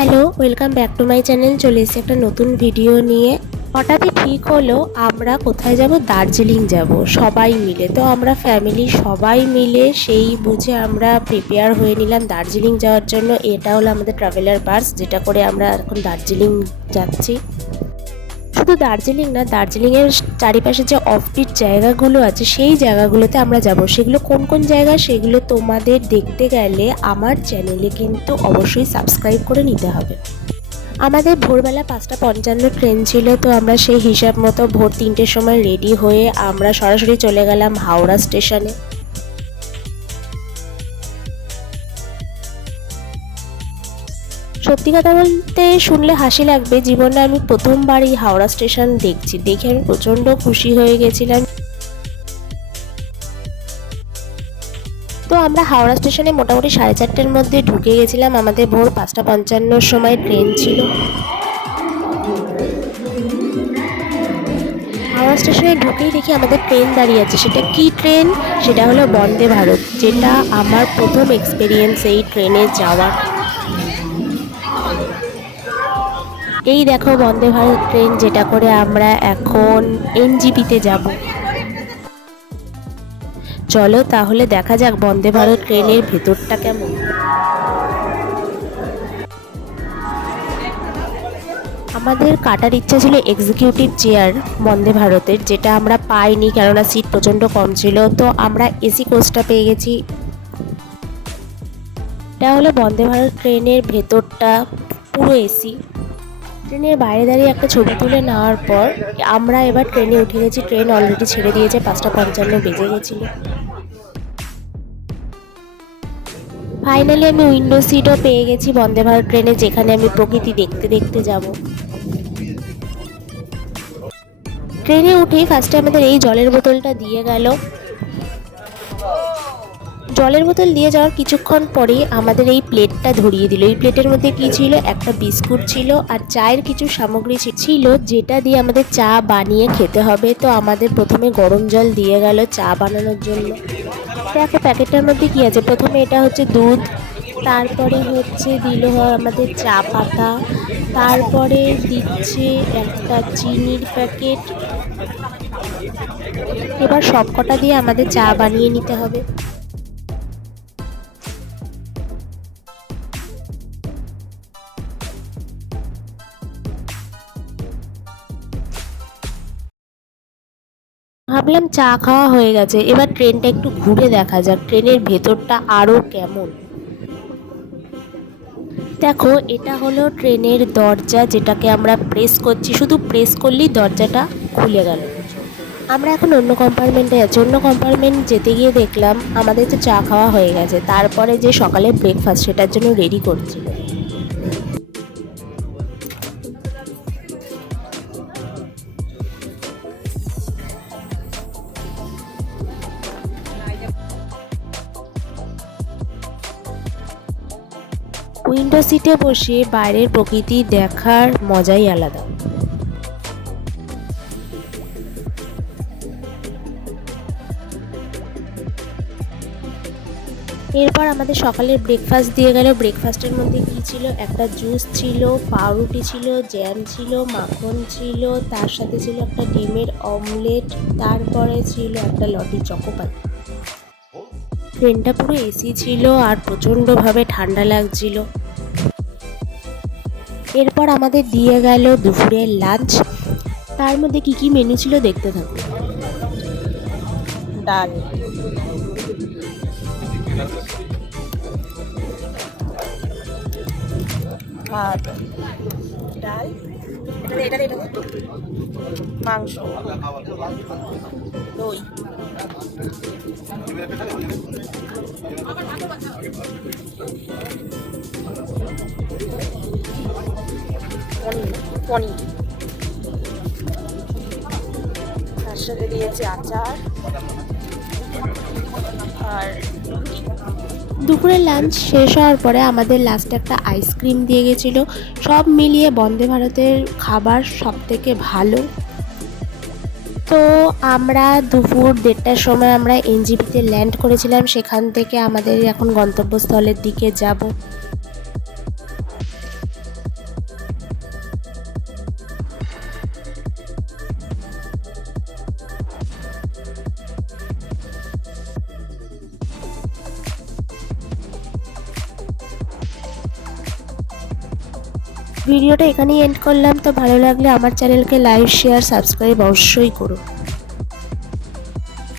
Hello, welcome back to my channel. চলে এসেছি একটা নতুন ভিডিও নিয়ে। হঠাৎই ঠিক হলো, আমরা কোথায় যাব? দার্জিলিং যাব, সবাই মিলে। তো আমরা ফ্যামিলি সবাই মিলে সেই বুঝে আমরা প্রিপেয়ার হয়ে নিলাম দার্জিলিং যাওয়ার জন্য। এটা হলো আমাদের ট্রাভেলার বাস যেটা করে আমরা এখন দার্জিলিং যাচ্ছি। শুধু দার্জিলিং না, দার্জিলিংয়ের চারিপাশে যে অফবিট জায়গাগুলো আছে, সেই জায়গাগুলোতে আমরা যাব। সেগুলো কোন কোন জায়গা, সেগুলো তোমাদের দেখতে গেলে আমার চ্যানেলে কিন্তু অবশ্যই সাবস্ক্রাইব করে নিতে হবে। আমাদের ভোরবেলা পাঁচটা পঞ্চান্ন ট্রেন ছিল, তো আমরা সেই হিসাব মতো ভোর তিনটের সময় রেডি হয়ে আমরা সরাসরি চলে গেলাম হাওড়া স্টেশনে সত্যি কথা বলতে শুনলে হাসি লাগবে। জীবনে আমি প্রথমবার এই হাওড়া স্টেশন দেখছি। দেখে আমি প্রচণ্ড খুশি হয়ে গেছিলাম। তো আমরা হাওড়া স্টেশনে মোটামুটি সাড়ে চারটের মধ্যে ঢুকে গেছিলাম। আমাদের ভোর পাঁচটা পঞ্চান্নর সময় ট্রেন ছিল। হাওড়া স্টেশনে ঢুকেই দেখি আমাদের ট্রেন দাঁড়িয়ে আছে। সেটা কি ট্রেন? সেটা হলো বন্দে ভারত, যেটা আমার প্রথম এক্সপিরিয়েন্স এই ট্রেনে যাওয়ার। এই দেখো বন্দে ভারত ট্রেন, যেটা করে আমরা এখন এনজিপিতে যাব। চলো তাহলে দেখা যাক বন্দে ভারত ট্রেনের ভেতরটা কেমন। আমাদের কাটার ইচ্ছা ছিল এক্সিকিউটিভ চেয়ার বন্দে ভারতের, যেটা আমরা পাইনি কেননা সিট প্রচণ্ড কম ছিল, তো আমরা এসি কোচটা পেয়ে গেছি। এটা হলো বন্দে ভারত ট্রেনের ভেতরটা, পুরো এসি ট্রেনের বাইরে দাঁড়িয়ে একটা ছবি তুলে নেওয়ার পর আমরা এবার ট্রেনে উঠে গেছি। ট্রেন অলরেডি ছেড়ে দিয়েছে, পাঁচটা পঞ্চান্ন বেজে গেছিল। ফাইনালি আমি উইন্ডো সিটও পেয়ে গেছি বন্দে ভারত ট্রেনে, যেখানে আমি প্রকৃতি দেখতে দেখতে যাব। ট্রেনে উঠেই ফার্স্টে আমাদের এই জলের বোতলটা দিয়ে গেল। জলের বোতল দিয়ে যাওয়ার কিছুক্ষণ পরে আমাদের এই প্লেটটা ধরিয়ে দিল। এই প্লেটের মধ্যে কি ছিল? একটা বিস্কুট ছিল আর চায়ের কিছু সামগ্রী ছিল যেটা দিয়ে আমাদের চা বানিয়ে খেতে হবে। তো আমাদের প্রথমে গরম জল দিয়ে গেল চা বানানোর জন্য। দেখো প্যাকেটটার মধ্যে কি আছে? প্রথমে এটা হচ্ছে দুধ, তারপরে হচ্ছে দিল হয় আমাদের চা পাতা, তারপরে দিচ্ছে একটা চিনির প্যাকেট। এবার সবকটা দিয়ে আমাদের চা বানিয়ে নিতে হবে। ভাবলাম চা খাওয়া হয়ে গেছে। এবার ট্রেনটা একটু ঘুরে দেখা যাক, ট্রেনের ভেতরটা আরও কেমন। দেখো, এটা হলো ট্রেনের দরজা যেটাকে আমরা প্রেস করছি। শুধু প্রেস করলেই দরজাটা খুলে গেল। আমরা এখন অন্য কম্পার্টমেন্টে আছি। অন্য কম্পার্টমেন্ট যেতে গিয়ে দেখলাম, আমাদের তো চা খাওয়া হয়ে গেছে। তারপরে যে সকালে ব্রেকফাস্ট সেটার জন্য রেডি করছিল উইন্ডো সিটে বসে বাইরের প্রকৃতি দেখার মজাই আলাদা। এরপর আমাদের সকালের ব্রেকফাস্ট দিয়ে গেল। ব্রেকফাস্টের মধ্যে কী ছিল? একটা জুস ছিল, পাউরুটি ছিল জ্যাম ছিল, মাখন ছিল, তার সাথে ছিল একটা ডিমের অমলেট তারপরে ছিল একটা লটি চকোপাই। ট্রেনটা পুরো এসি ছিল আর প্রচণ্ডভাবে ঠান্ডা লাগছিল। এরপর আমাদের দিয়ে গেল দুপুরের লাঞ্চ। তার মধ্যে কি কি মেনু ছিল দেখতে থাকুন ডাল। ভাত। ডাল। মাংস। দই। তার সাথে দিয়েছে আচার। আর দুপুরের লাঞ্চ শেষ হওয়ার পরে আমাদের লাস্টে একটা আইসক্রিম দিয়ে গেছিল। সব মিলিয়ে বন্দে ভারতের খাবার সব থেকে ভালো। তো আমরা দুপুর দেড়টার সময় আমরা এনজিপিতে ল্যান্ড করেছিলাম। সেখান থেকে আমাদের এখন গন্তব্যস্থলের দিকে যাব। ভিডিওটা এখানেই এন্ড করলাম। তো ভালো লাগলে আমার চ্যানেলকে লাইক শেয়ার সাবস্ক্রাইব অবশ্যই করো